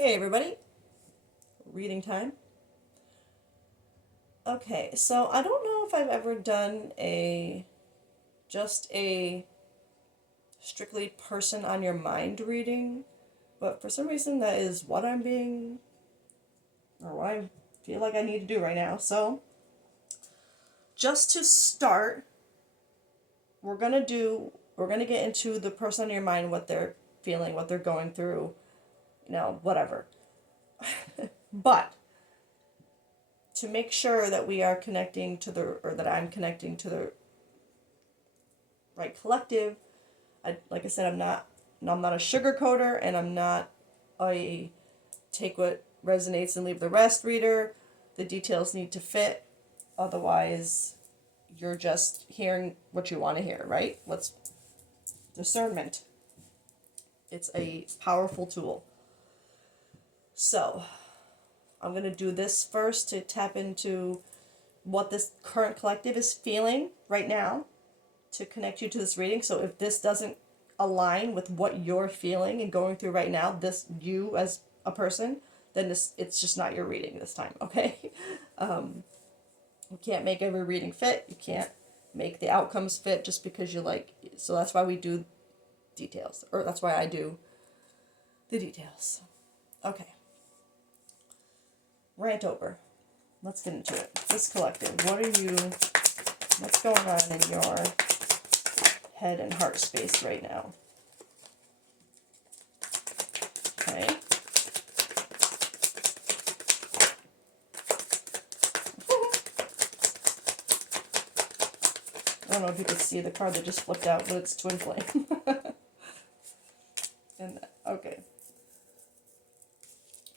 Hey everybody, reading time. Okay, so I don't know if I've ever done just a strictly person on your mind reading, but for some reason that is what what I feel like I need to do right now. So, just to start, we're gonna get into the person on your mind, what they're feeling, what they're going through, whatever. But to make sure that we are connecting to or that I'm connecting to the right collective. Like I said, I'm not a sugarcoater, and I'm not a take what resonates and leave the rest reader. The details need to fit, otherwise, you're just hearing what you want to hear, right? What's discernment? It's a powerful tool. So, I'm going to do this first to tap into what this current collective is feeling right now to connect you to this reading. So if this doesn't align with what you're feeling and going through right now, this you as a person, then it's just not your reading this time, okay? You can't make every reading fit. You can't make the outcomes fit just because you like. So that's why we do details, or that's why I do the details. Okay. Rant over. Let's get into it. This collective, what's going on in your head and heart space right now? Okay. I don't know if you could see the card that just flipped out, but it's Twin Flame. And okay.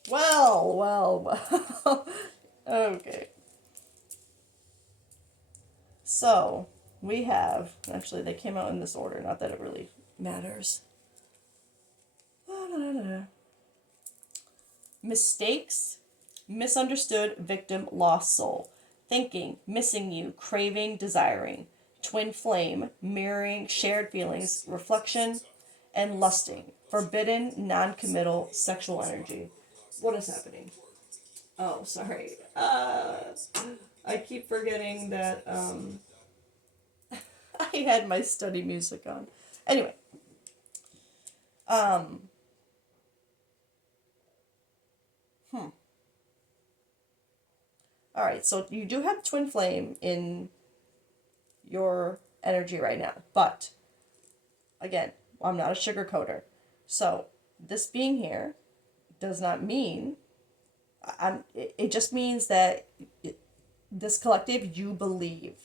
Well. Okay. So, we have, actually they came out in this order, not that it really matters. Mistakes, misunderstood, victim, lost soul. Thinking, missing you, craving, desiring. Twin flame, mirroring, shared feelings, reflection, and lusting. Forbidden, non-committal, sexual energy. What is happening? Oh, sorry. I keep forgetting that I had my study music on. Anyway, um, all right, so you do have twin flame in your energy right now, but again, I'm not a sugarcoater. So this being here does not mean it just means that this collective, you believe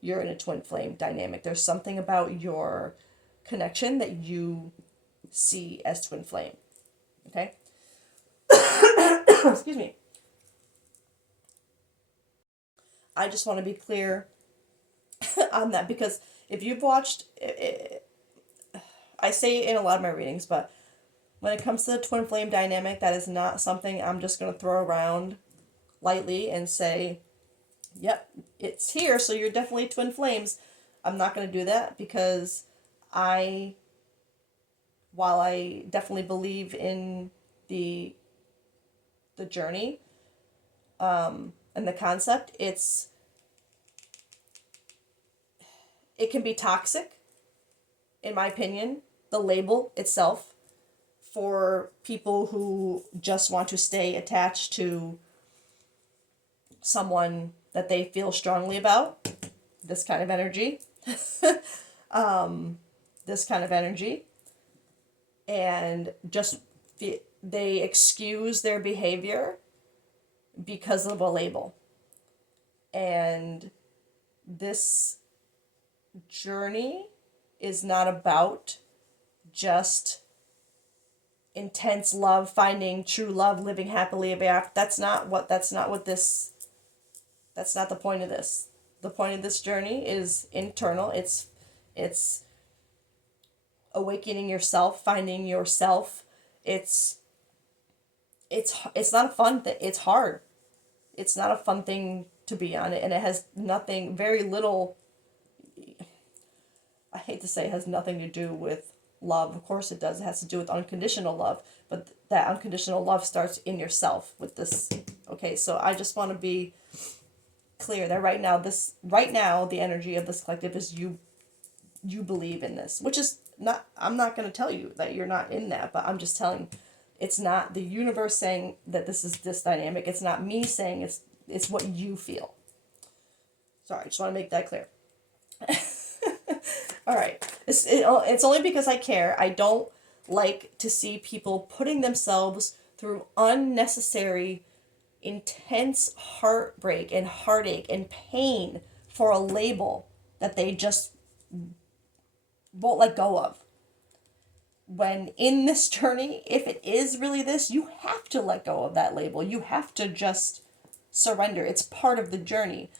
you're in a twin flame dynamic. There's something about your connection that you see as twin flame. Okay? Excuse me. I just want to be clear on that, because if you've watched, I say it in a lot of my readings, but when it comes to the twin flame dynamic, that is not something I'm just going to throw around lightly and say, yep, it's here, so you're definitely twin flames. I'm not going to do that, because while I definitely believe in the journey, and the concept, it can be toxic, in my opinion, the label itself, for people who just want to stay attached to someone that they feel strongly about. This kind of energy. This kind of energy. And just they excuse their behavior because of a label. And this journey is not about just intense love, finding true love, living happily ever after. That's not the point of this. The point of this journey is internal. It's awakening yourself, finding yourself. It's not a fun thing. It's hard. It's not a fun thing to be on it, and it has very little, I hate to say it has nothing to do with love. Of course it does. It has to do with unconditional love, but that unconditional love starts in yourself with this. Okay, so I just want to be clear that right now the energy of this collective is you believe in this, which is not, I'm not going to tell you that you're not in that, but I'm just telling, it's not the universe saying that this is this dynamic. It's not me saying, it's what you feel. Sorry, I just want to make that clear. All right. It's only because I care. I don't like to see people putting themselves through unnecessary, intense heartbreak and heartache and pain for a label that they just won't let go of. When in this journey, if it is really this, you have to let go of that label. You have to just surrender. It's part of the journey.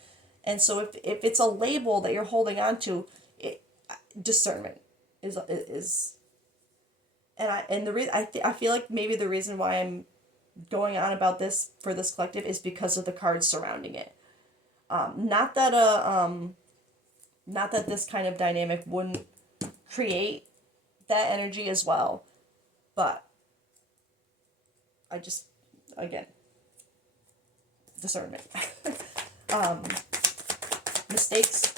And so if it's a label that you're holding on to, discernment is and the reason I feel like maybe the reason why I'm going on about this for this collective is because of the cards surrounding it. Not that this kind of dynamic wouldn't create that energy as well, but I just, again, discernment. Mistakes.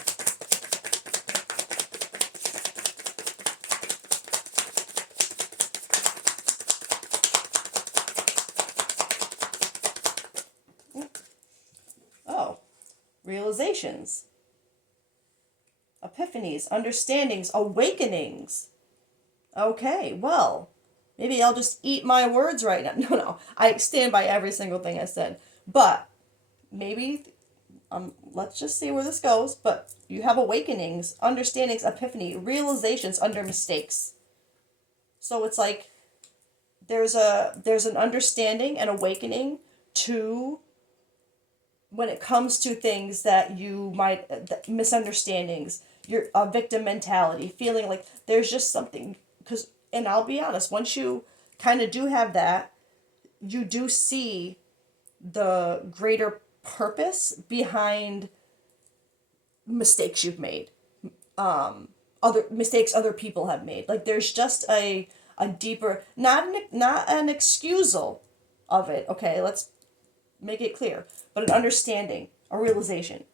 Oh, realizations, epiphanies, understandings, awakenings. Okay, well, maybe I'll just eat my words right now. No, I stand by every single thing I said. But maybe, let's just see where this goes. But you have awakenings, understandings, epiphany, realizations under mistakes. So it's like there's an understanding and awakening to when it comes to things that you might, misunderstandings, your victim mentality, feeling like there's just something. And I'll be honest, once you kind of do have that, you do see the greater purpose behind mistakes you've made, other mistakes other people have made. Like there's just a deeper, not an excusal of it. Okay, let's make it clear, but an understanding, a realization.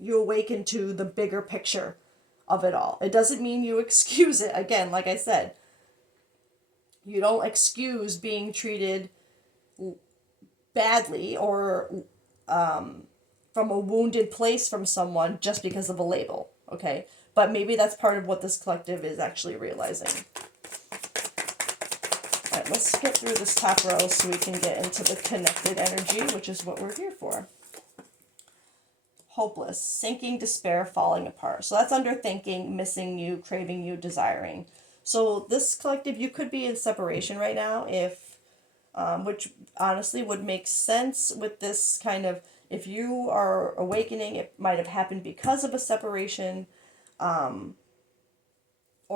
You awaken to the bigger picture of it all. It doesn't mean you excuse it. Again, like I said, you don't excuse being treated badly or from a wounded place from someone just because of a label, okay? But maybe that's part of what this collective is actually realizing. All right, let's get through this top row so we can get into the connected energy, which is what we're here for. Hopeless, sinking, despair, falling apart. So that's under thinking, missing you, craving you, desiring. So this collective, you could be in separation right now, if, which honestly would make sense with this kind of, if you are awakening, it might have happened because of a separation, or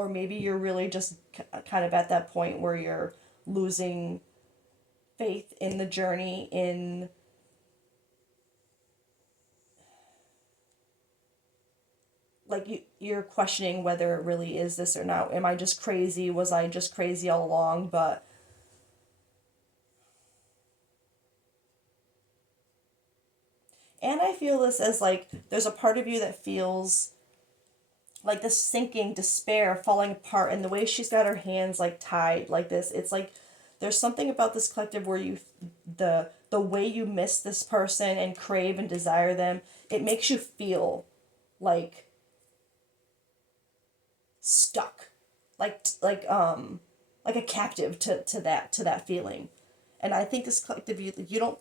maybe you're really just kind of at that point where you're losing faith in the journey, in like you're questioning whether it really is this or not. Am I just crazy? Was I just crazy all along? But and I feel this as like there's a part of you that feels like this sinking, despair, falling apart, and the way she's got her hands like tied like this, it's like there's something about this collective where you the way you miss this person and crave and desire them, it makes you feel like stuck, like a captive to that feeling. And I think this collective, you don't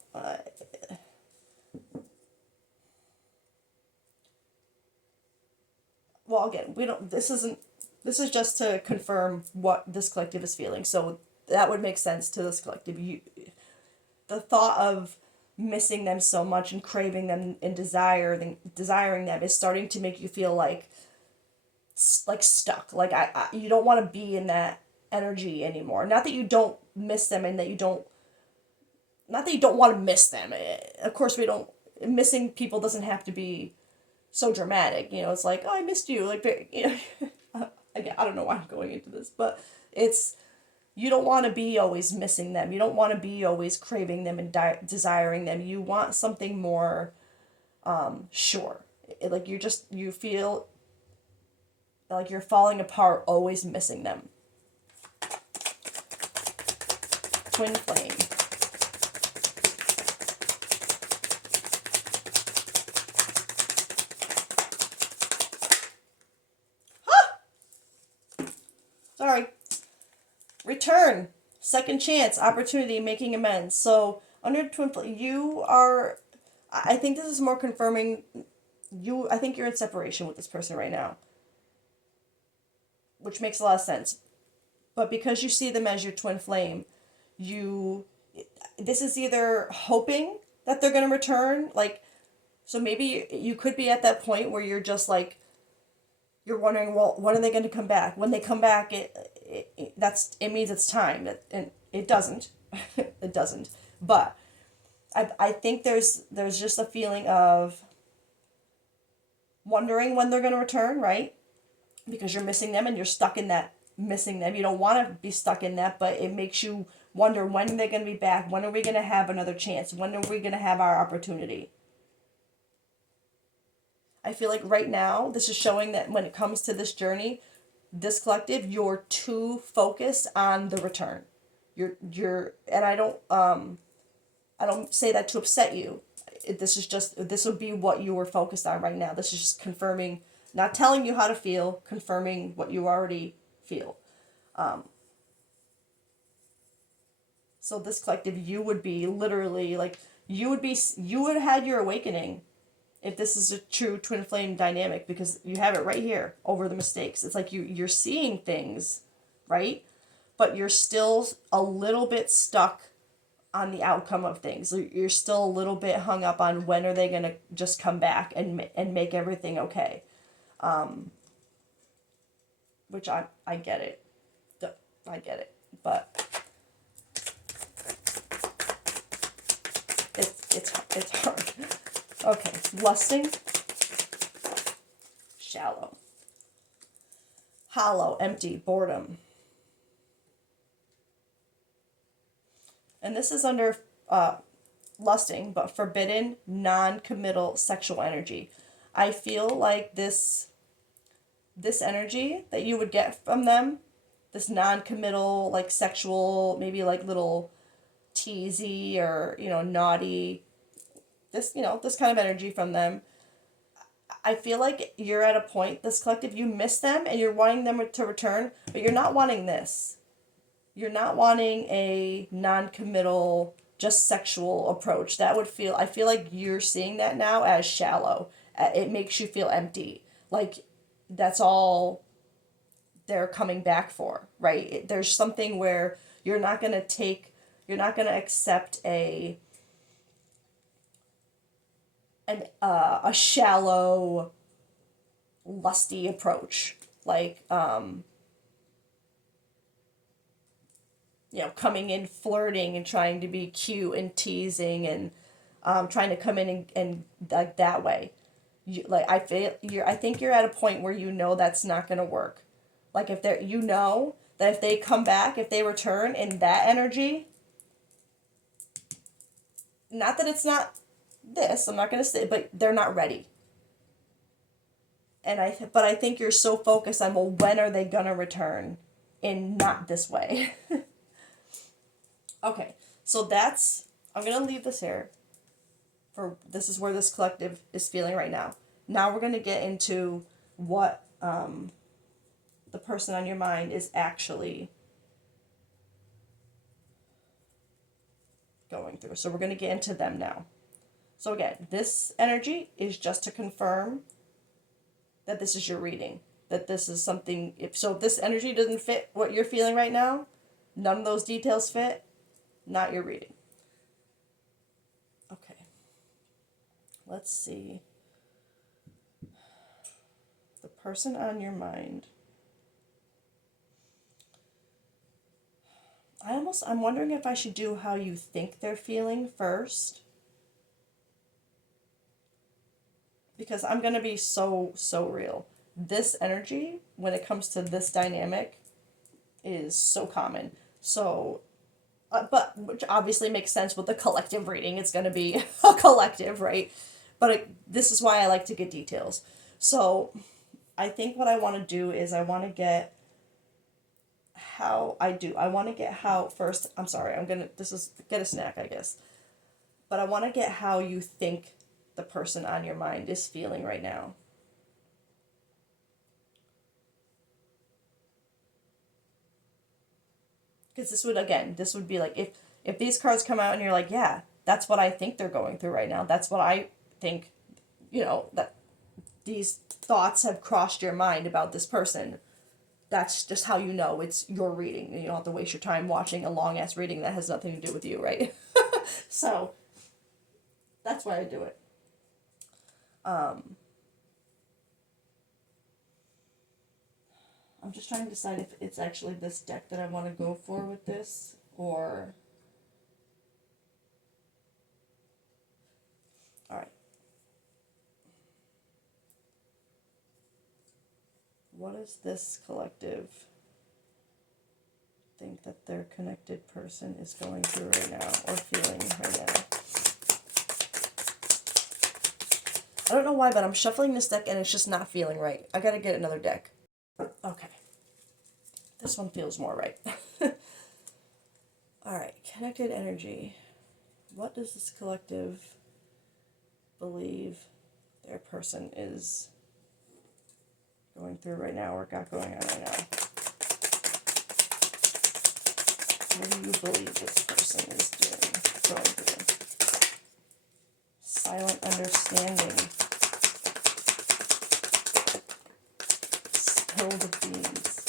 well, again, we don't, this is just to confirm what this collective is feeling, so that would make sense to this collective. The thought of missing them so much and craving them and desiring them is starting to make you feel like stuck. Like you don't want to be in that energy anymore. Not that you don't miss them and that you don't, not that you don't want to miss them. Of course we don't, missing people doesn't have to be so dramatic. You know, it's like, oh, I missed you. Like, you know, again, I don't know why I'm going into this, but it's, you don't want to be always missing them. You don't want to be always craving them and desiring them. You want something more sure. Like you feel like you're falling apart, always missing them. Twin flame. Sorry. Return. Second chance. Opportunity. Making amends. So under twin flame, you are. I think this is more confirming. I think you're in separation with this person right now, which makes a lot of sense. But because you see them as your twin flame, you. This is either hoping that they're going to return, like, so maybe you could be at that point where you're just like, you're wondering, well, when are they going to come back? When they come back, it means it's time. And it doesn't. It doesn't. But I think there's just a feeling of wondering when they're going to return, right? Because you're missing them and you're stuck in that missing them. You don't want to be stuck in that, but it makes you wonder, when they're going to be back. When are we going to have another chance? When are we going to have our opportunity? I feel like right now, this is showing that when it comes to this journey, this collective, you're too focused on the return. And I don't say that to upset you. This will be what you were focused on right now. This is just confirming, not telling you how to feel, confirming what you already feel. So this collective, you would be literally like, you would have had your awakening if this is a true twin flame dynamic, because you have it right here over the mistakes. It's like you're seeing things, right? But you're still a little bit stuck on the outcome of things. You're still a little bit hung up on when are they going to just come back and make everything okay. Which I get it. I get it. But it's hard. Okay, lusting, shallow, hollow, empty, boredom. And this is under lusting, but forbidden, non-committal sexual energy. I feel like this energy that you would get from them, this non-committal, like sexual, maybe like little teasy or, naughty, this kind of energy from them. I feel like you're at a point, this collective, you miss them and you're wanting them to return, but you're not wanting this. You're not wanting a non-committal, just sexual approach. I feel like you're seeing that now as shallow. It makes you feel empty. Like that's all they're coming back for, right? There's something where you're not going to accept a shallow, lusty approach, like coming in flirting and trying to be cute and teasing and trying to come in and like that way. I think you're at a point where that's not going to work. Like if that if they come back, if they return in that energy, not that it's not this, I'm not going to say, but they're not ready. But I think you're so focused on, well, when are they going to return in not this way? Okay, so I'm going to leave this here. This is where this collective is feeling right now. Now we're going to get into what the person on your mind is actually going through. So we're going to get into them now. So again, this energy is just to confirm that this is your reading. That this is something, if this energy doesn't fit what you're feeling right now, none of those details fit, not your reading. Okay. Let's see. The person on your mind. I'm wondering if I should do how you think they're feeling first. Because I'm going to be so real. this energy, when it comes to this dynamic, is so common. So, but which obviously makes sense with the collective reading. It's going to be a collective, right? But this is why I like to get details. So, I think what I want to do is I want to get how first, I'm sorry, this is get a snack, I guess. But I want to get how you think the person on your mind is feeling right now. Because this would be like if these cards come out and you're like, yeah, that's what I think they're going through right now. That's what I think, that these thoughts have crossed your mind about this person. That's just how you know it's your reading. You don't have to waste your time watching a long ass reading that has nothing to do with you, right? So that's why I do it. I'm just trying to decide if it's actually this deck that I want to go for with this, or... Alright. What does this collective think that their connected person is going through right now, or feeling right now? I don't know why, but I'm shuffling this deck and it's just not feeling right. I gotta get another deck. Okay. This one feels more right. Alright, connected energy. What does this collective believe their person is going through right now, or got going on right now? What do you believe this person is going through? Silent understanding. Spill the beans.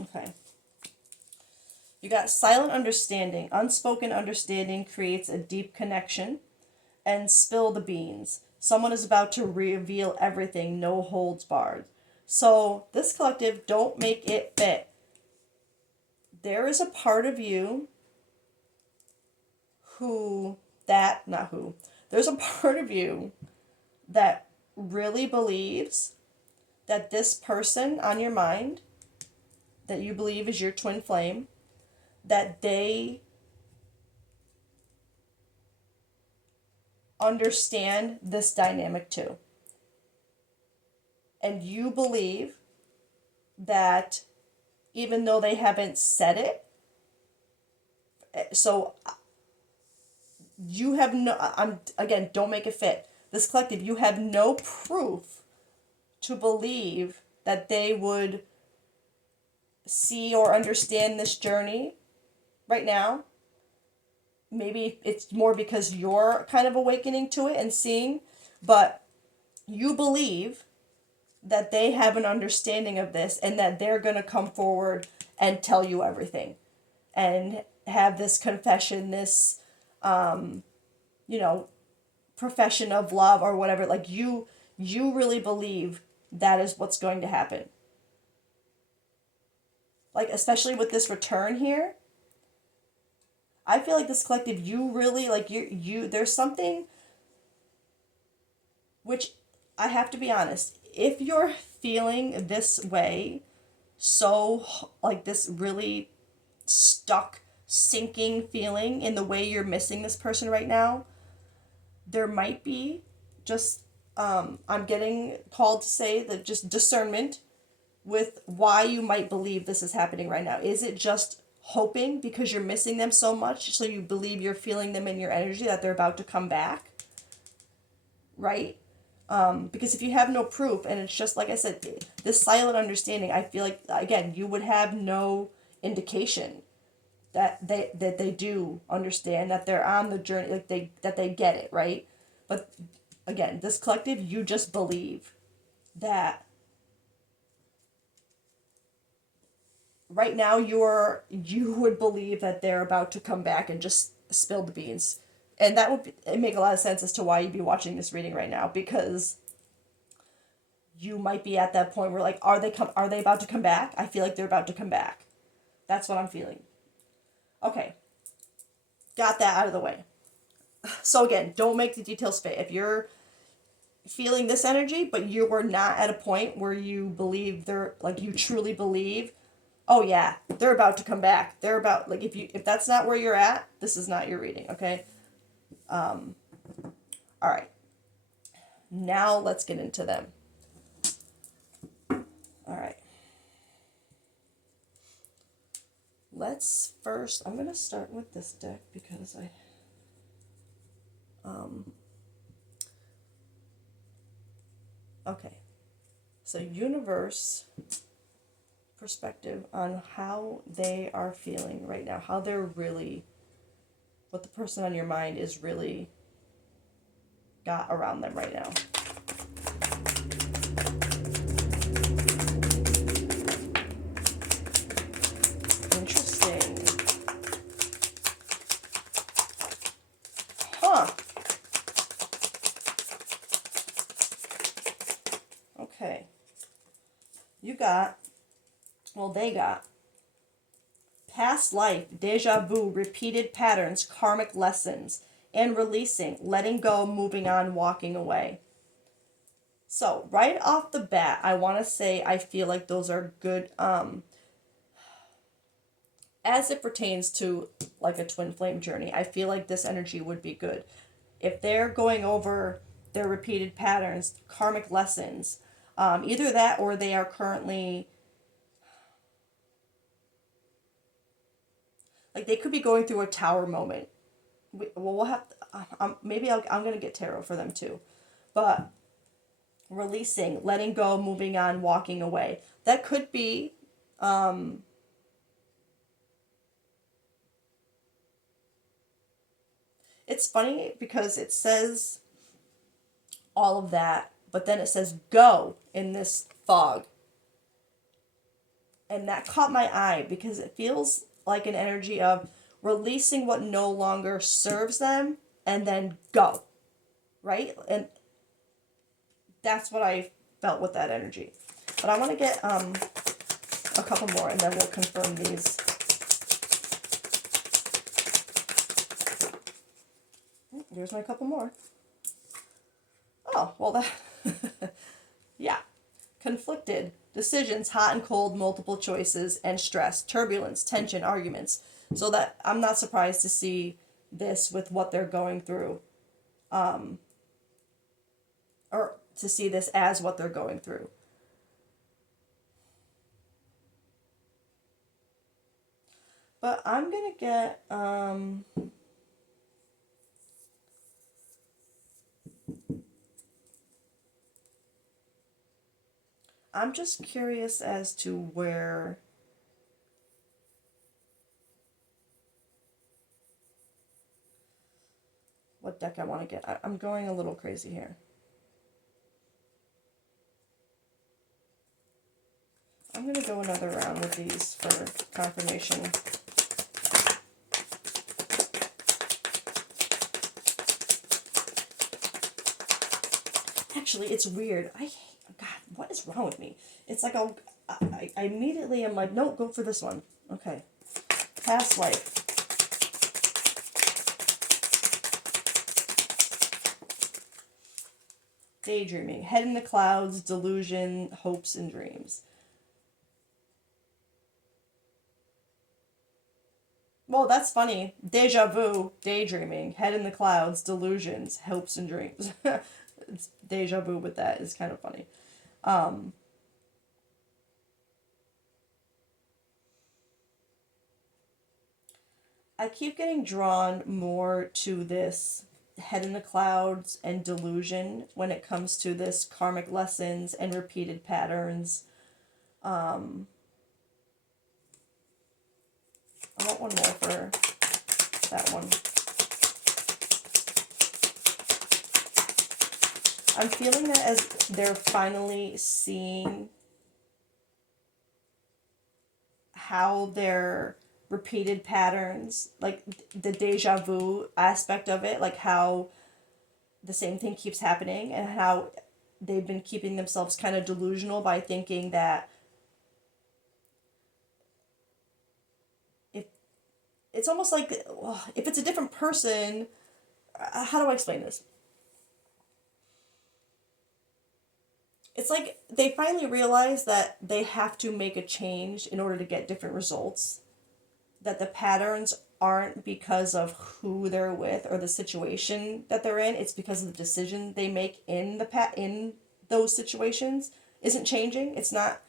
Okay. You got silent understanding. Unspoken understanding creates a deep connection. And spill the beans. Someone is about to reveal everything, no holds barred. So this collective, don't make it fit. There is a part of you there's a part of you that really believes that this person on your mind, that you believe is your twin flame, that they understand this dynamic too. And you believe that even though they haven't said it, so you have don't make it fit. This collective, you have no proof to believe that they would see or understand this journey right now. Maybe it's more because you're kind of awakening to it and seeing, but you believe that they have an understanding of this and that they're going to come forward and tell you everything and have this confession, this, profession of love or whatever. Like you really believe that is what's going to happen. Like, especially with this return here, I feel like this collective, you really, like, there's something, which I have to be honest, if you're feeling this way, so, like, this really stuck, sinking feeling in the way you're missing this person right now, there might be just, I'm getting called to say that just discernment with why you might believe this is happening right now. Is it just hoping because you're missing them so much, so you believe you're feeling them in your energy that they're about to come back? Right? Because if you have no proof, and it's just like I said, this silent understanding, I feel like, again, you would have no indication that they do understand, that they're on the journey, like that they get it, right? But again, this collective, you just believe that right now you would believe that they're about to come back and just spill the beans. And that would make a lot of sense as to why you'd be watching this reading right now, because you might be at that point where, like, are they about to come back? I feel like they're about to come back. That's what I'm feeling. Okay. Got that out of the way. So again, don't make the details fit. If you're feeling this energy, but you were not at a point where you believe they're like, you truly believe, oh yeah, they're about to come back. They're about, like, if that's not where you're at, this is not your reading, okay? All right. Now let's get into them. All right. Let's first, I'm going to start with this deck because okay. So universe perspective on how they are feeling right now, how they're really, what the person on your mind is really got around them right now. Interesting. Huh. Okay. You got, well, they got past life, deja vu, repeated patterns, karmic lessons, and releasing, letting go, moving on, walking away. So right off the bat, I want to say I feel like those are good, as it pertains to like a twin flame journey. I feel like this energy would be good. If they're going over their repeated patterns, karmic lessons, either that or they are currently, like, they could be going through a tower moment. We'll have to, maybe I'm going to get tarot for them too. But releasing, letting go, moving on, walking away. That could be, it's funny because it says all of that, but then it says go in this fog. And that caught my eye because it feels like an energy of releasing what no longer serves them and then go. Right? And that's what I felt with that energy. But I want to get a couple more and then we'll confirm these. Here's my couple more. Oh, well, that, yeah. Conflicted, decisions, hot and cold, multiple choices, and stress, turbulence, tension, arguments. So that I'm not surprised to see this with what they're going through. Or to see this as what they're going through. But I'm going to get, I'm just curious as to where, what deck I want to get. I'm going a little crazy here. I'm going to go another round with these for confirmation. Actually, it's weird. God, what is wrong with me? It's like I immediately am like, no, go for this one. Okay. Past life. Daydreaming. Head in the clouds, delusion, hopes, and dreams. Well, that's funny. Deja vu, daydreaming, head in the clouds, delusions, hopes, and dreams. It's deja vu with that is kind of funny. I keep getting drawn more to this head in the clouds and delusion when it comes to this karmic lessons and repeated patterns. I want one more for that one. I'm feeling that as they're finally seeing how their repeated patterns, like the deja vu aspect of it, like how the same thing keeps happening and how they've been keeping themselves kind of delusional by thinking that if it's almost like if it's a different person, how do I explain this? it's like they finally realize that they have to make a change in order to get different results, that the patterns aren't because of who they're with or the situation that they're in. It's because of the decision they make in in those situations isn't changing. It's not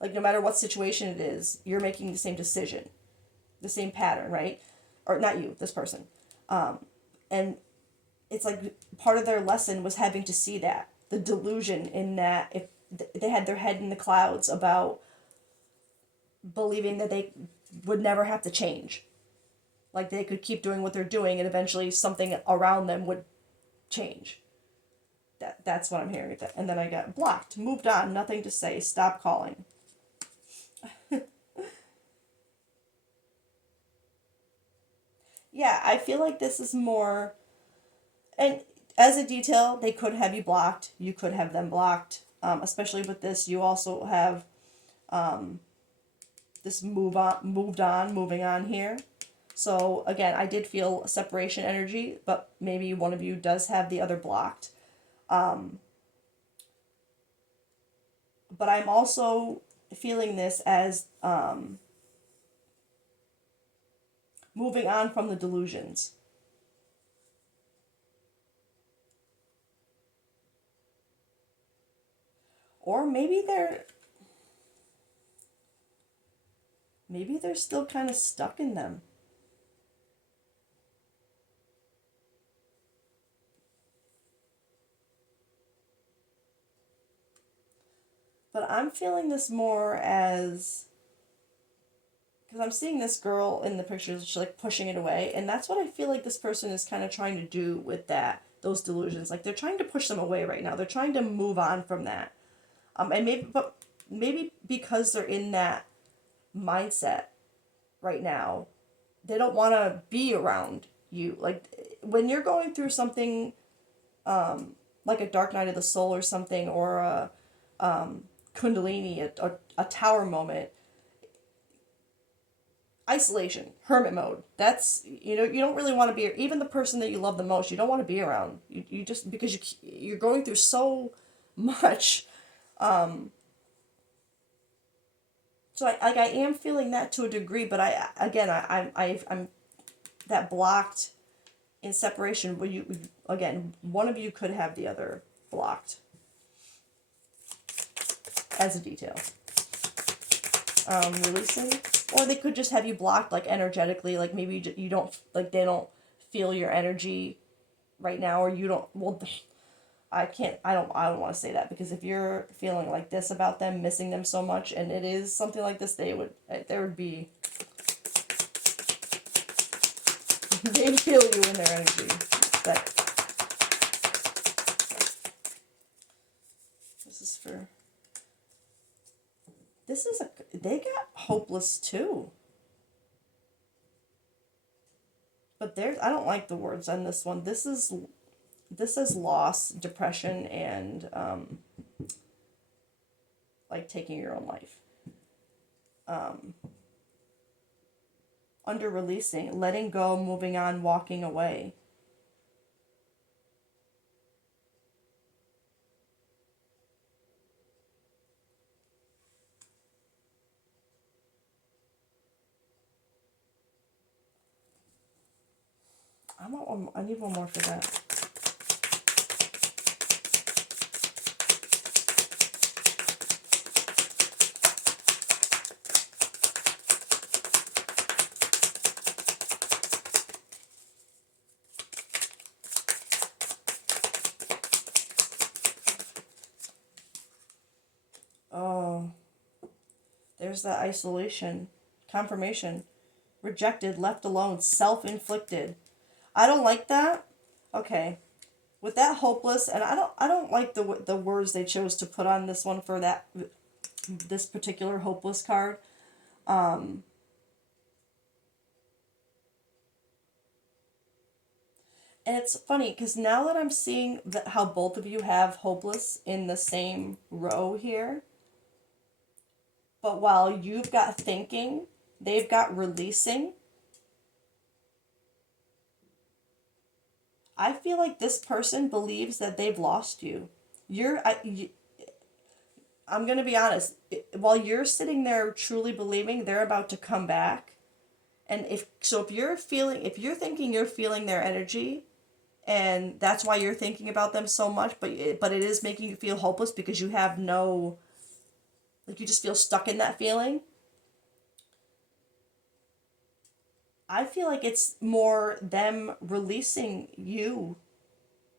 like, no matter what situation it is, you're making the same decision, the same pattern, right? Or not you, this person. And it's like part of their lesson was having to see that the delusion in that, if they had their head in the clouds about believing that they would never have to change, like they could keep doing what they're doing and eventually something around them would change. That's what I'm hearing. And then I got blocked, moved on, nothing to say, stop calling. Yeah, I feel like this is more, and as a detail, they could have you blocked. You could have them blocked. Especially with this, you also have this moving on here. So again, I did feel separation energy, but maybe one of you does have the other blocked. But I'm also feeling this as moving on from the delusions. Or maybe they're still kind of stuck in them. But I'm feeling this more as, because I'm seeing this girl in the pictures, she's like pushing it away, and that's what I feel like this person is kind of trying to do with those delusions. Like they're trying to push them away right now. They're trying to move on from that. Maybe because they're in that mindset right now, they don't want to be around you. Like when you're going through something, like a dark night of the soul or something, or a kundalini, a tower moment, isolation, hermit mode. That's, you don't really want to be, even the person that you love the most, you don't want to be around. You just, because you're going through so much. So I am feeling that to a degree, but I'm that blocked in separation. Where you, again, one of you could have the other blocked as a detail. Releasing, or they could just have you blocked, like energetically, like maybe you don't, like they don't feel your energy right now, or you don't. Well, I don't want to say that, because if you're feeling like this about them, missing them so much, and it is something like this, there would be, they'd feel you in their energy. But this is for, they got hopeless too. But I don't like the words on this one. This is loss, depression, and like taking your own life. Under releasing, letting go, moving on, walking away. I need one more for that. Oh, there's that isolation, confirmation, rejected, left alone, self-inflicted. I don't like that. Okay, with that hopeless, and I don't like the words they chose to put on this one for this particular hopeless card. And it's funny because now that I'm seeing how both of you have hopeless in the same row here, but while you've got thinking, they've got releasing. I feel like this person believes that they've lost you. You're, I, you, I'm going to be honest, while you're sitting there truly believing they're about to come back, and if you're feeling, if you're thinking you're feeling their energy, and that's why you're thinking about them so much, but it is making you feel hopeless because you have no, like, you just feel stuck in that feeling. I feel like it's more them releasing you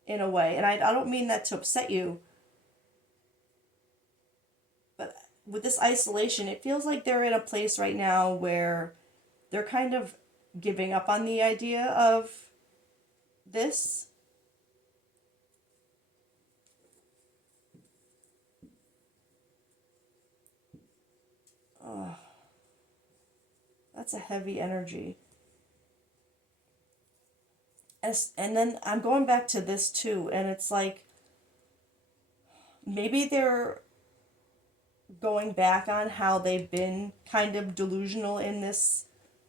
in a way. And I don't mean that to upset you, but with this isolation, it feels like they're in a place right now where they're kind of giving up on the idea of this. Oh, that's a heavy energy. And then I'm going back to this too, and it's like maybe they're going back on how they've been kind of delusional in this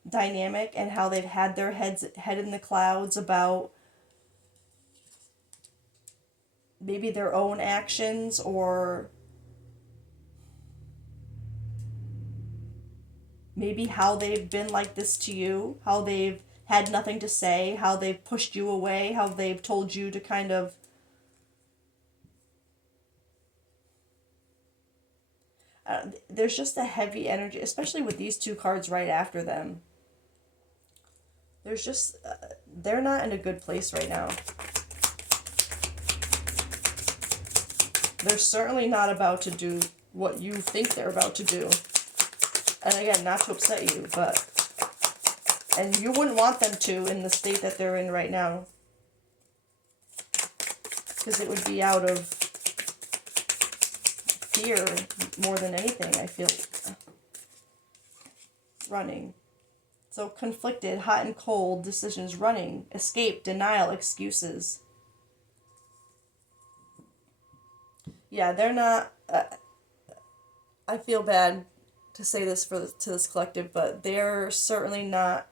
dynamic and how they've had their head in the clouds about maybe their own actions, or maybe how they've been like this to you, how they've had nothing to say, how they've pushed you away, how they've told you to kind of there's just a heavy energy, especially with these two cards right after them. There's just they're not in a good place right now. They're certainly not about to do what you think they're about to do. And again, not to upset you, but and you wouldn't want them to in the state that they're in right now, because it would be out of fear more than anything, I feel. Running. So conflicted, hot and cold decisions, running, escape, denial, excuses. Yeah, they're not. I feel bad to say this to this collective, but they're certainly not.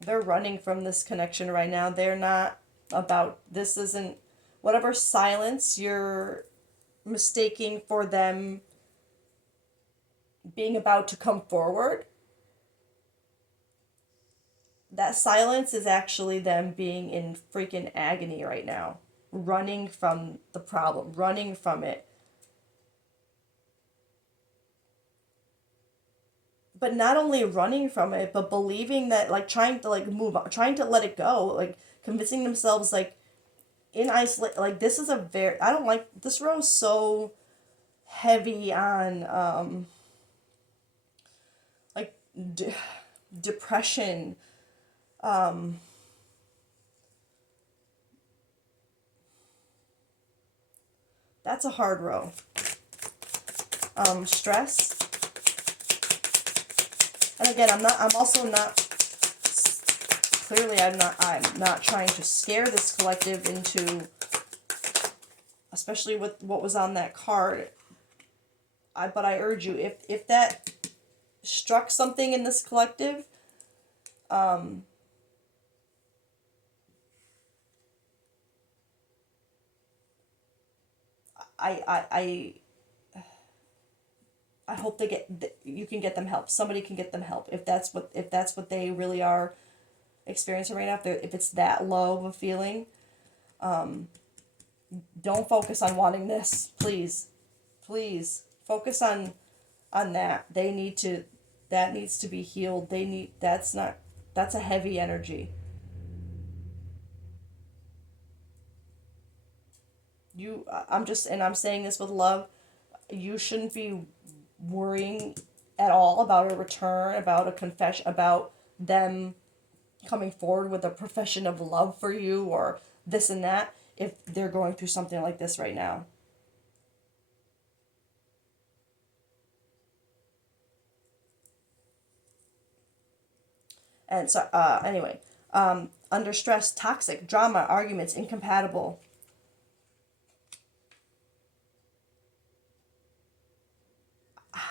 They're running from this connection right now. They're not about. This isn't whatever silence you're mistaking for them being about to come forward. That silence is actually them being in freaking agony right now, running from the problem, running from it. But not only running from it, but believing that, like, trying to, like, move on, trying to let it go, like, convincing themselves, like, in isolate, like, this is a very, I don't like, this row is so heavy on, like, depression, that's a hard row. Stress. And again, I'm also not, clearly I'm not trying to scare this collective into, especially with what was on that card. But I urge you, if that struck something in this collective, I hope you can get them help. Somebody can get them help if that's what they really are experiencing right now. If it's that low of a feeling, don't focus on wanting this, please, please focus on that. That needs to be healed. That's a heavy energy. I'm saying this with love. You shouldn't be worrying at all about a return, about a confession, about them coming forward with a profession of love for you or this and that if they're going through something like this right now. And so, anyway, under stress, toxic, drama, arguments, incompatible.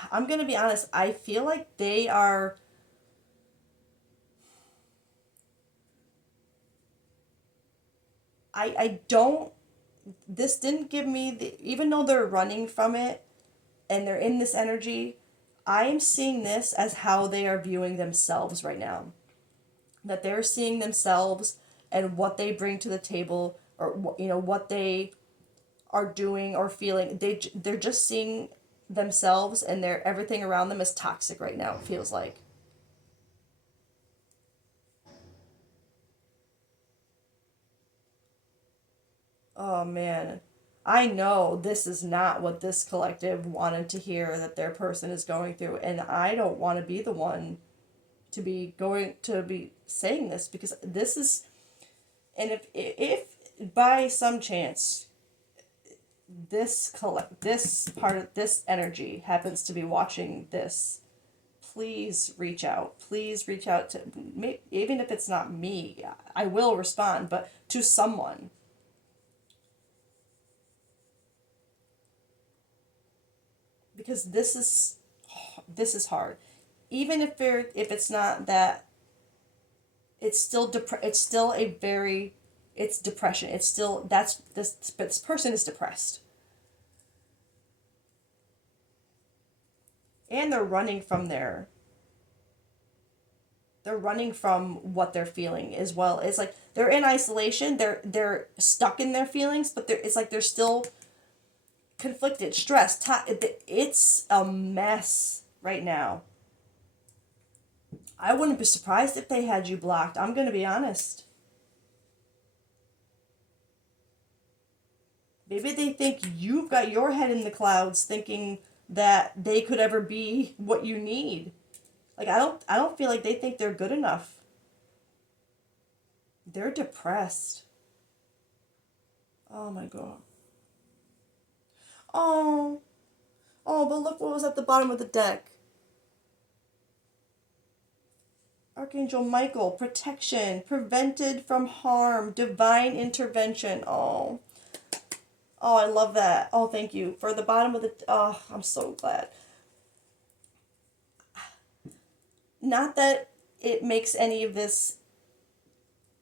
I'm going to be honest, I feel like they are. I don't. This didn't give me the. Even though they're running from it, and they're in this energy, I am seeing this as how they are viewing themselves right now. That they're seeing themselves and what they bring to the table, or what they are doing or feeling. They're just seeing themselves, and everything around them is toxic right now, it feels like. Oh man. I know this is not what this collective wanted to hear that their person is going through, and I don't want to be the one to be saying this, because this is, and if by some chance this part of this energy happens to be watching this, please reach out. Please reach out to me, even if it's not me. I will respond, but to someone. Because this is hard. Even if it's not that, it's still it's still a very, it's depression. It's still, this person is depressed. And they're running from what they're feeling as well. It's like they're in isolation, they're stuck in their feelings, but it's like they're still conflicted, stressed. It's a mess right now. I wouldn't be surprised if they had you blocked. I'm going to be honest. Maybe they think you've got your head in the clouds, thinking that they could ever be what you need. Like, I don't feel like they think they're good enough. They're depressed. Oh my god. Oh. Oh, but look what was at the bottom of the deck. Archangel Michael, protection, prevented from harm, divine intervention. Oh. Oh, I love that. Oh, thank you. For the bottom of the... Oh, I'm so glad. Not that it makes any of this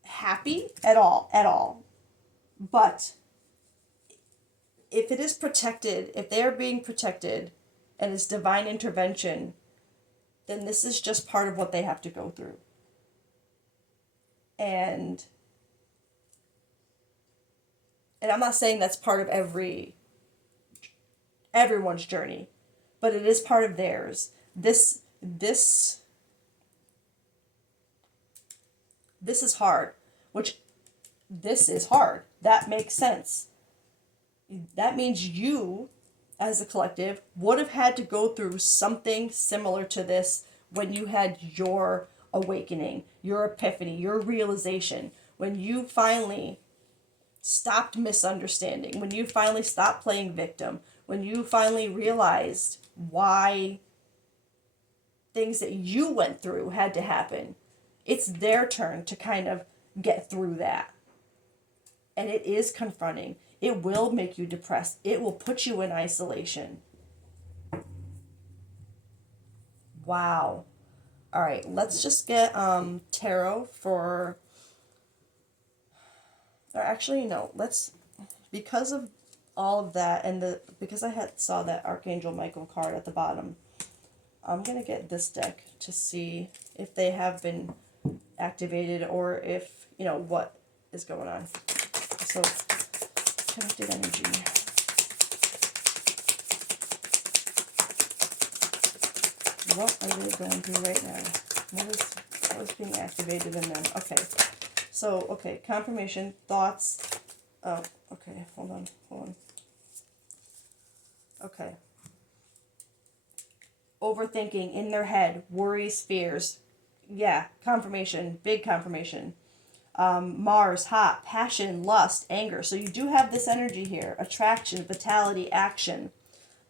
happy at all. But if it is protected, if they are being protected, and it's divine intervention, then this is just part of what they have to go through. And I'm not saying that's part of everyone's journey, but it is part of theirs. This is hard, which this is hard. That makes sense. That means you, as a collective, would have had to go through something similar to this when you had your awakening, your epiphany, your realization, when you finally stopped misunderstanding, when you finally stopped playing victim, when you finally realized why things that you went through had to happen. It's their turn to kind of get through that. And it is confronting. It will make you depressed. It will put you in isolation. Wow. All right, let's just get tarot for... Or actually, no, let's... Because of all of that, and because I saw that Archangel Michael card at the bottom, I'm going to get this deck to see if they have been activated, or if, what is going on. So, connected energy. What are they going through right now? What is being activated in them? Okay. So, okay, confirmation, thoughts. Oh, okay, hold on. Okay. Overthinking in their head, worries, fears. Yeah, confirmation, big confirmation. Mars, hot, passion, lust, anger. So you do have this energy here. Attraction, vitality, action.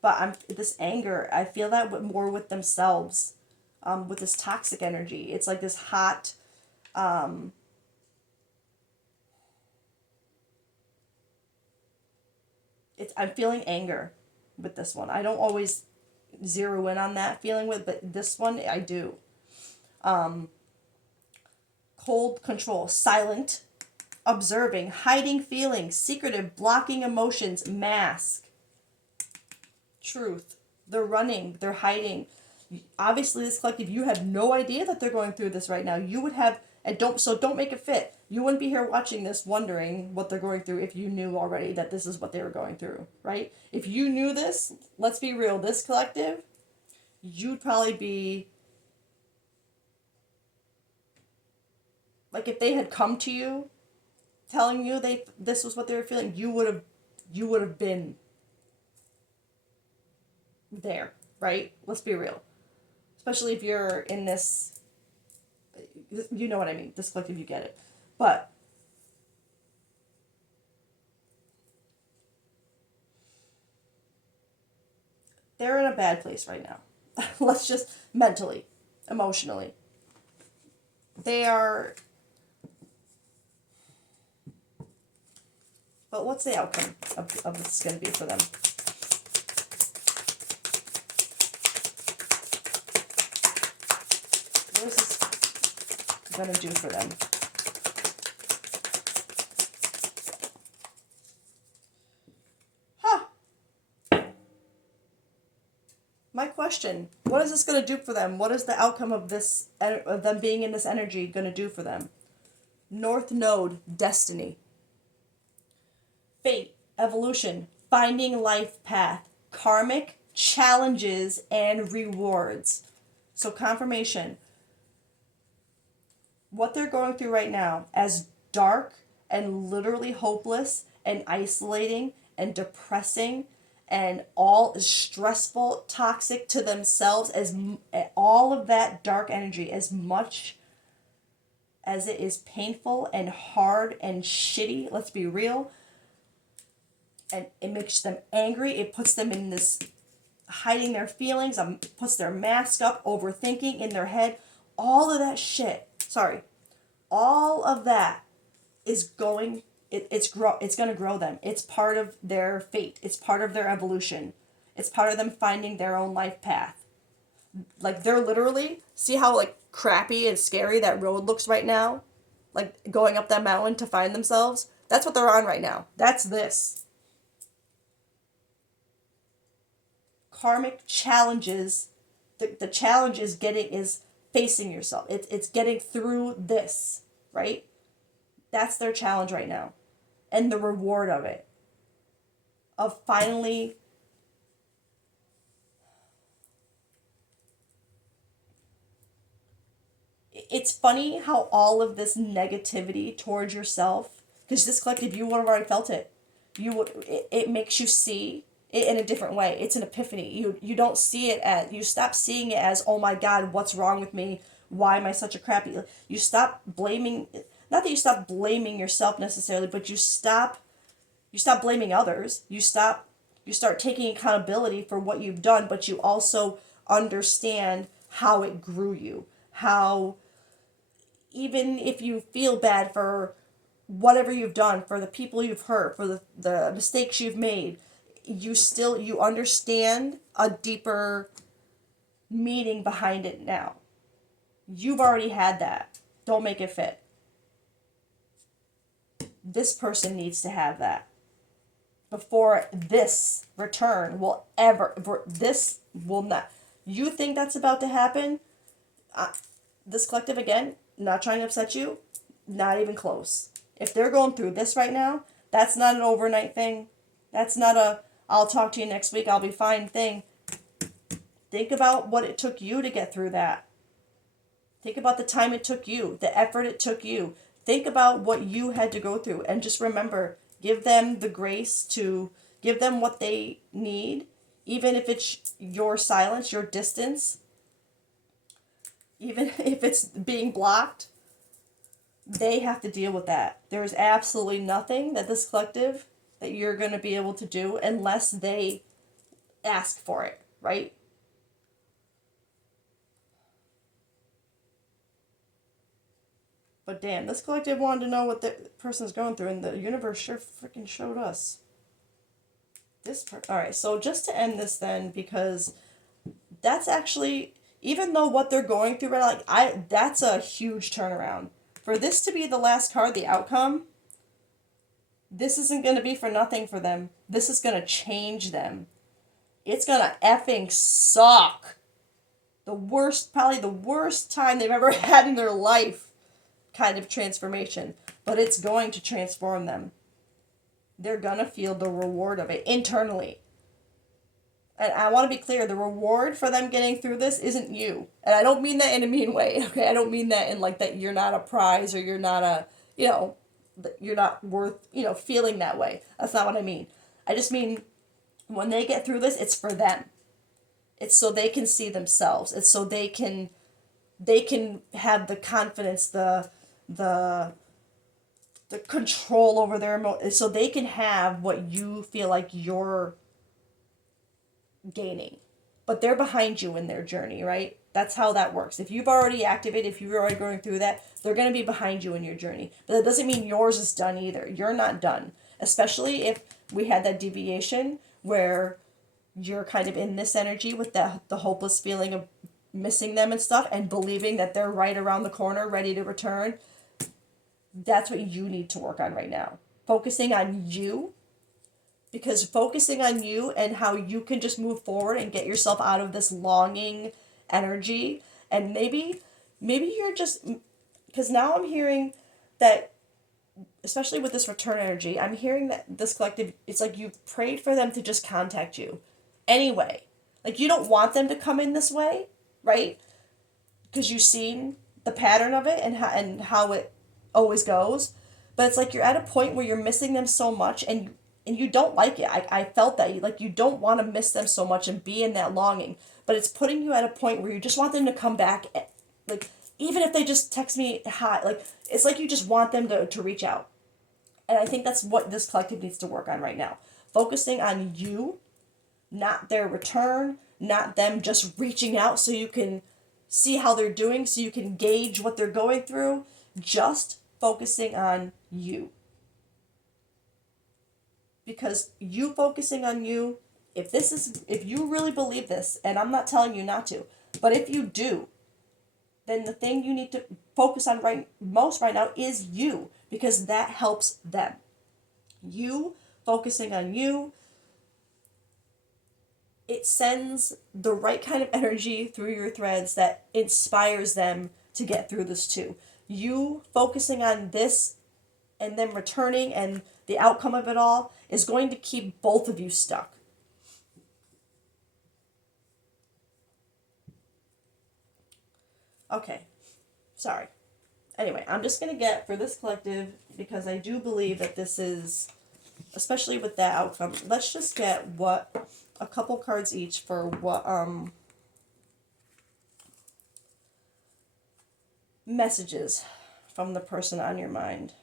But this anger, I feel that more with themselves. With this toxic energy. It's like this hot... I'm feeling anger with this one. I don't always zero in on that feeling but this one I do. Cold control, silent, observing, hiding feelings, secretive, blocking emotions, mask, truth. They're running, they're hiding. Obviously, this collective, you have no idea that they're going through this right now. You would have, and don't make it fit. You wouldn't be here watching this wondering what they're going through if you knew already that this is what they were going through, right? If you knew this, let's be real, this collective, you'd probably be, like, if they had come to you telling you this was what they were feeling, you would have been there, right? Let's be real. Especially if you're in this, you know what I mean, this collective, you get it. But they're in a bad place right now. Let's just, mentally, emotionally. They are, but what's the outcome of this going to be for them? What is this going to do for them? My question, what is this going to do for them? What is the outcome of this, of them being in this energy, going to do for them? North Node, destiny. Fate, evolution, finding life path, karmic challenges and rewards. So confirmation. What they're going through right now, as dark and literally hopeless and isolating and depressing and all is stressful, toxic to themselves, as all of that dark energy, as much as it is painful and hard and shitty, let's be real, and it makes them angry, it puts them in this hiding their feelings, puts their mask up, overthinking in their head, all of that shit, all of that is going, it's going to grow them. It's part of their fate. It's part of their evolution. It's part of them finding their own life path. Like, they're literally, see how, like, crappy and scary that road looks right now? Like, going up that mountain to find themselves? That's what they're on right now. That's this. Karmic challenges. The challenge is facing yourself. It's getting through this, right? That's their challenge right now. And the reward of it. Of finally it's funny how all of this negativity towards yourself, because this collective, you would have already felt it. It makes you see it in a different way. It's an epiphany. You don't see it as, you stop seeing it as, oh my God, what's wrong with me? Why am I such a crappy? You stop blaming, not that you stop blaming yourself necessarily, but you stop blaming others. You start taking accountability for what you've done, but you also understand how it grew you. How, even if you feel bad for whatever you've done, for the people you've hurt, for the mistakes you've made, you understand a deeper meaning behind it now. You've already had that. Don't make it fit. This person needs to have that before this return will this will not. You think that's about to happen? This collective, again, not trying to upset you, not even close. If they're going through this right now, that's not an overnight thing. That's not a, I'll talk to you next week, I'll be fine thing. Think about what it took you to get through that. Think about the time it took you, the effort it took you. Think about what you had to go through, and just remember, give them the grace to, give them what they need, even if it's your silence, your distance, even if it's being blocked. They have to deal with that. There's absolutely nothing that this collective, that you're going to be able to do unless they ask for it, right? But damn, this collective wanted to know what the person's going through, and the universe sure freaking showed us. Alright, so just to end this then, because that's actually, even though what they're going through right now, that's a huge turnaround. For this to be the last card, the outcome, this isn't going to be for nothing for them. This is going to change them. it's gonna effing suck. Probably the worst time they've ever had in their life kind of transformation. But it's going to transform them. They're gonna feel the reward of it internally. And I want to be clear, the reward for them getting through this isn't you. And I don't mean that in a mean way, okay? I don't mean that in like that you're not a prize or you're not a, you're not worth, feeling that way. That's not what I mean. I just mean when they get through this, it's for them. It's so they can see themselves. It's so they can have the confidence, the control over their emotions, so they can have what you feel like you're gaining. But they're behind you in their journey, right? That's how that works. If you've already activated, if you're already going through that, they're going to be behind you in your journey. But that doesn't mean yours is done either. You're not done. Especially if we had that deviation where you're kind of in this energy with the hopeless feeling of missing them and stuff and believing that they're right around the corner ready to return. That's what you need to work on right now. Focusing on you, because focusing on you and how you can just move forward and get yourself out of this longing energy. And maybe you're just, because now I'm hearing that, especially with this return energy, I'm hearing that this collective, it's like you've prayed for them to just contact you anyway. Like you don't want them to come in this way, right? Because you've seen the pattern of it and how it always goes. But it's like you're at a point where you're missing them so much and you don't like it. I felt that. Like you don't want to miss them so much and be in that longing. But it's putting you at a point where you just want them to come back. Like, even if they just text me hi. Like, it's like you just want them to reach out. And I think that's what this collective needs to work on right now. Focusing on you, not their return, not them just reaching out so you can see how they're doing, so you can gauge what they're going through. Just focusing on you. Because you focusing on you, if you really believe this, and I'm not telling you not to, but if you do, then the thing you need to focus on most right now is you, because that helps them. You focusing on you, it sends the right kind of energy through your threads that inspires them to get through this too. You focusing on this and then returning and the outcome of it all is going to keep both of you stuck. Okay, sorry. Anyway, I'm just going to get for this collective, because I do believe that this is, especially with that outcome, let's just get a couple cards each for what messages from the person on your mind.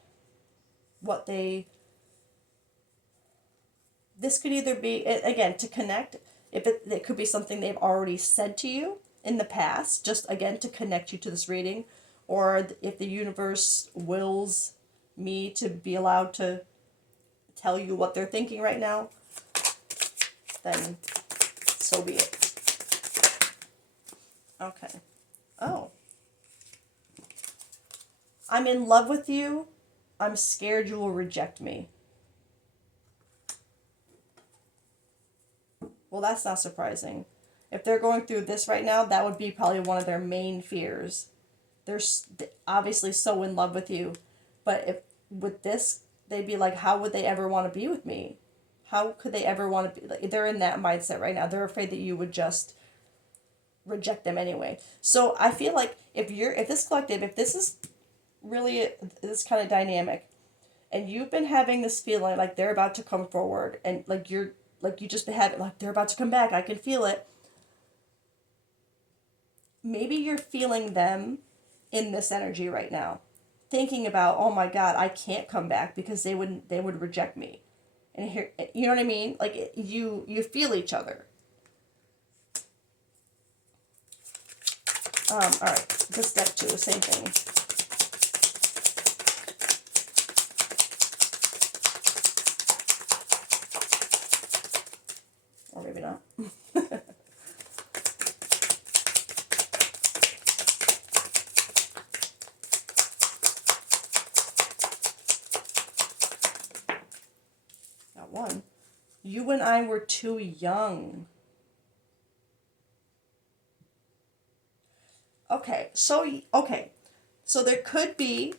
This could either be, again, to connect, if it could be something they've already said to you in the past, just again to connect you to this reading, or if the universe wills me to be allowed to tell you what they're thinking right now, then so be it. Okay. Oh. I'm in love with you. I'm scared you will reject me. Well, that's not surprising. If they're going through this right now, that would be probably one of their main fears. They're obviously so in love with you. But if with this, they'd be like, how would they ever want to be with me? How could they ever want to be? Like, they're in that mindset right now. They're afraid that you would just reject them anyway. So I feel like if this is really this kind of dynamic, and you've been having this feeling like they're about to come forward, and like you just been having like they're about to come back, I can feel it. Maybe you're feeling them in this energy right now, thinking about, oh my God, I can't come back because they would reject me, and here, you know what I mean? Like you feel each other. All right, this step 2, same thing. Or maybe not. Got one. You and I were too young. So, okay. So there could be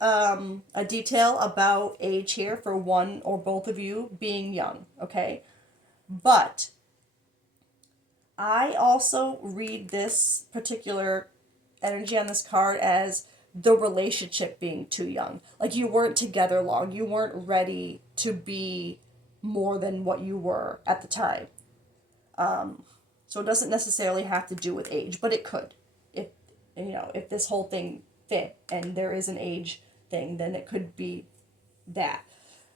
a detail about age here for one or both of you being young, okay? But I also read this particular energy on this card as the relationship being too young. Like you weren't together long. You weren't ready to be more than what you were at the time. So it doesn't necessarily have to do with age, but it could. If if this whole thing fit and there is an age thing, then it could be that.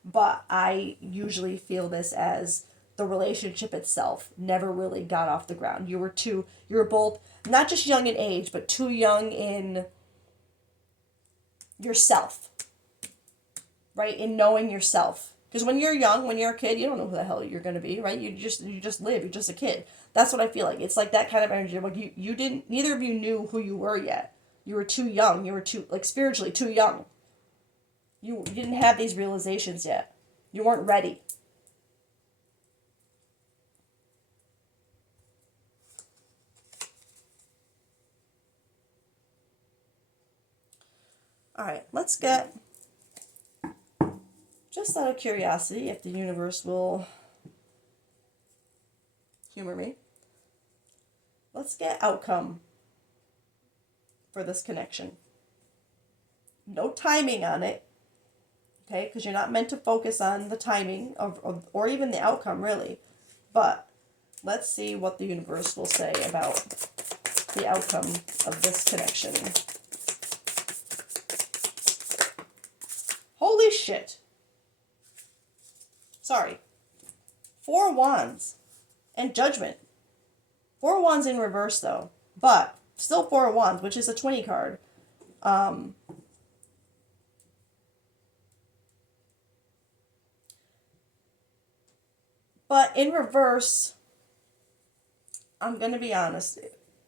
But I usually feel this as the relationship itself never really got off the ground. You were both not just young in age, but too young in yourself, right? In knowing yourself. Because when you're young, when you're a kid, you don't know who the hell you're gonna be, right? You just live. You're just a kid. That's what I feel like. It's like that kind of energy. Like you didn't. Neither of you knew who you were yet. You were too young. You were too like spiritually too young. You didn't have these realizations yet. You weren't ready. All right, let's get, just out of curiosity, if the universe will humor me, let's get outcome for this connection. No timing on it, okay? Because you're not meant to focus on the timing of or even the outcome, really. But let's see what the universe will say about the outcome of this connection. Holy shit. Sorry. 4 wands and judgment. 4 wands in reverse though, but still 4 wands, which is a 20 card. But in reverse, I'm going to be honest,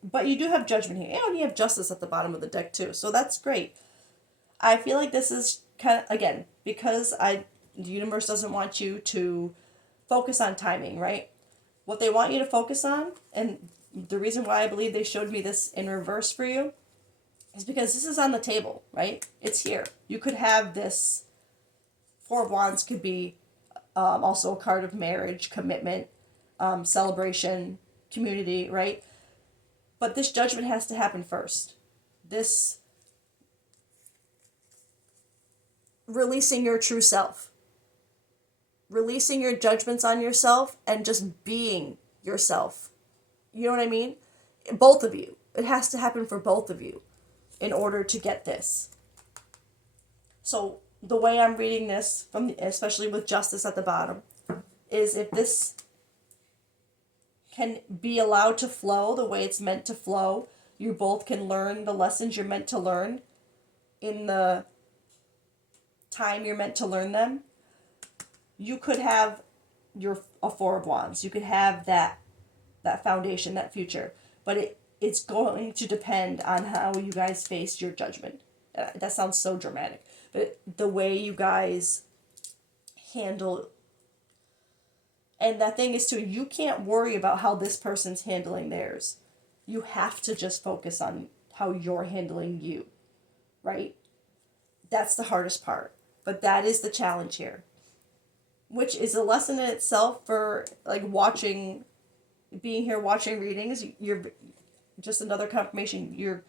but you do have judgment here. And you have justice at the bottom of the deck too, so that's great. I feel like this is kind of, again, because the universe doesn't want you to focus on timing, right? What they want you to focus on, and the reason why I believe they showed me this in reverse for you, is because this is on the table, right? It's here. You could have this, 4 of Wands could be also a card of marriage, commitment, celebration, community, right? But this judgment has to happen first. This releasing your true self. Releasing your judgments on yourself and just being yourself. You know what I mean? Both of you. It has to happen for both of you in order to get this. So the way I'm reading this, especially with justice at the bottom, is if this can be allowed to flow the way it's meant to flow, you both can learn the lessons you're meant to learn in the time you're meant to learn them. You could have a 4 of Wands. You could have that foundation, that future. But it's going to depend on how you guys face your judgment. That sounds so dramatic. But the way you guys handle. And the thing is too, you can't worry about how this person's handling theirs. You have to just focus on how you're handling you. Right? That's the hardest part. But that is the challenge here. Which is a lesson in itself for like being here watching readings. You're just another confirmation.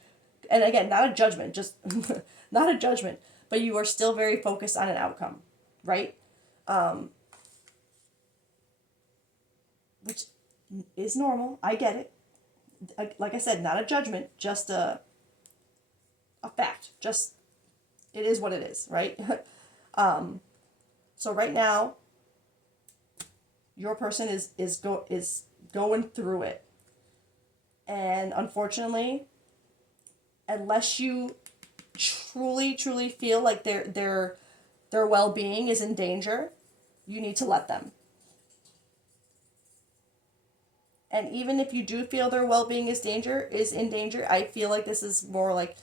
And again, not a judgment, just not a judgment, but you are still very focused on an outcome, right? Which is normal. I get it. Like I said, not a judgment, just a fact. Just, it is what it is, right? So right now, your person is going through it. And unfortunately, unless you truly feel like their well-being is in danger, you need to let them. And even if you do feel their well-being is in danger, I feel like this is more like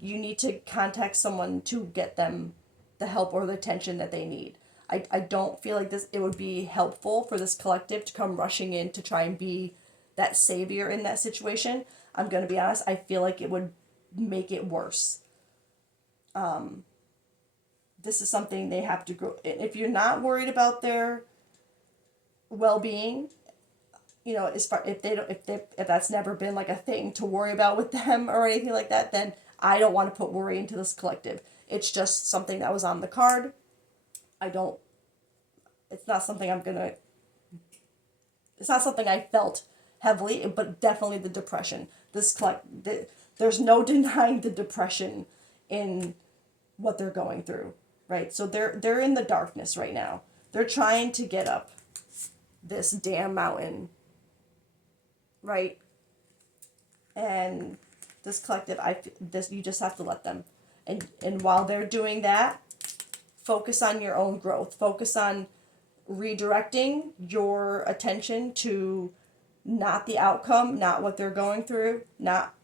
you need to contact someone to get them the help or the attention that they need. I don't feel like it would be helpful for this collective to come rushing in to try and be that savior in that situation. I'm going to be honest, I feel like it would make it worse. This is something they have to grow. If you're not worried about their well-being, as far if that's never been like a thing to worry about with them or anything like that, then I don't want to put worry into this collective. It's just something that was on the card. It's not something it's not something I felt heavily, but definitely the depression. There's no denying the depression in what they're going through, right? So they're in the darkness right now. They're trying to get up this damn mountain, right? And this collective, you just have to let them. And while they're doing that, focus on your own growth. Focus on redirecting your attention to not the outcome, not what they're going through, not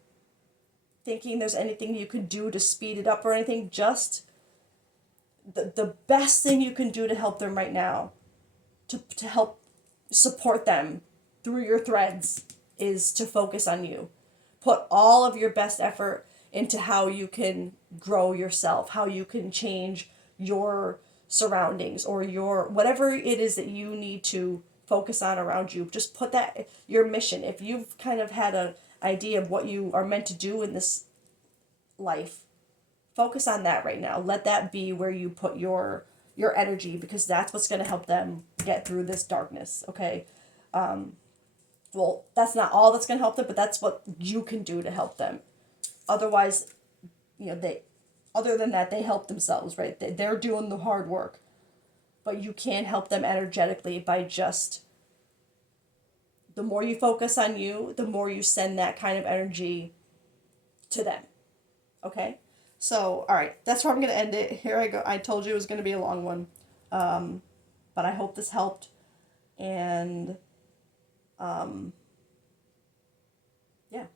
thinking there's anything you could do to speed it up or anything. Just the best thing you can do to help them right now, to help support them through your threads, is to focus on you. Put all of your best effort into how you can grow yourself, how you can change your surroundings or your whatever it is that you need to focus on around you. Just put that, your mission. If you've kind of had an idea of what you are meant to do in this life, focus on that right now. Let that be where you put your energy, because that's what's going to help them get through this darkness. Okay. Well, that's not all that's going to help them, but that's what you can do to help them. Otherwise, other than that, they help themselves, right? They're doing the hard work, but you can help them energetically by just, the more you focus on you, the more you send that kind of energy to them. Okay? So, all right, that's where I'm going to end it. Here I go. I told you it was going to be a long one. But I hope this helped. And, yeah.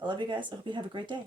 I love you guys. I hope you have a great day.